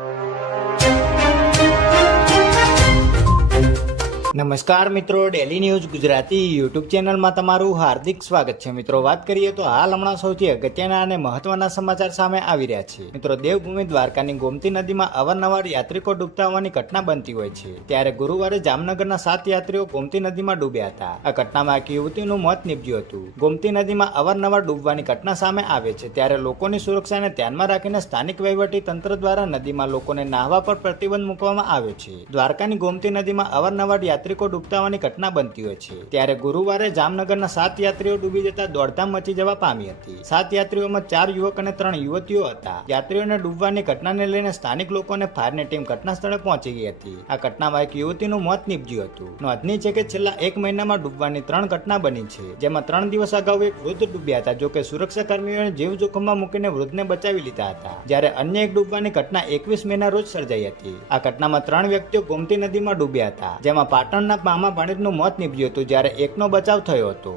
you. નમસ્કાર મિત્રો daily news Gujarati YouTube ચેનલમાં તમારું હાર્દિક સ્વાગત છે. મિત્રો, વાત કરીએ તો હાલ હમણાં સૌથી અગત્યના અને મહત્વના સમાચાર સામે આવી રહ્યા છે. મિત્રો, દેવભૂમિ દ્વારકાની ગોમતી નદીમાં અવારનવાર યાત્રિકો ડૂબતા હોવાની ઘટના બનતી હોય છે. ત્યારે ગુરુવારે જામનગરના સાત યાત્રીઓ ગોમતી નદીમાં ડૂબ્યા હતા. આ ઘટનામાં એક યુવતીનું મોત નીપજ્યું હતું. ગોમતી નદીમાં અવારનવાર ડૂબવાની ઘટના સામે આવે છે. ત્યારે લોકોની સુરક્ષાને ધ્યાનમાં રાખીને સ્થાનિક વહીવટી તંત્ર દ્વારા નદીમાં લોકોને નાહવા પર પ્રતિબંધ મૂકવામાં આવ્યો છે. દ્વારકાની ગોમતી નદીમાં અવારનવાર યાત્રિકો ડૂબતાવાની ઘટના બનતી હોય છે. ત્યારે ગુરુવારે જામનગરના સાત યાત્રીઓ ડૂબી જતા દોડધામ મચી જવા પામી હતી. સાત યાત્રીઓમાં ચાર યુવક અને ત્રણ યુવતીઓ હતા. યાત્રીઓને ડૂબવાની ઘટનાને લઈને સ્થાનિક લોકોને ફાયરની ટીમ ઘટના સ્થળે પહોંચી ગઈ હતી. આ ઘટનામાં એક યુવતીનું મોત નીપજ્યું હતું. નોંધની છે કે છેલ્લા એક મહિનામાં ડૂબવાની ત્રણ ઘટના બની છે, જેમાં ત્રણ દિવસ અગાઉ એક વૃદ્ધ ડૂબ્યા હતા, જોકે સુરક્ષા કર્મીઓએ જીવ જોખમમાં મૂકીને વૃદ્ધને બચાવી લીધા હતા. જ્યારે અન્ય એક ડૂબવાની ઘટના એકવીસ મેના રોજ સર્જાઈ હતી. આ ઘટનામાં ત્રણ વ્યક્તિઓ ગોમતી નદીમાં ડૂબ્યા હતા, જેમાં પાટણના પામા ભાણેજનું મોત નીપજ્યું હતું જ્યારે એકનો બચાવ થયો હતો.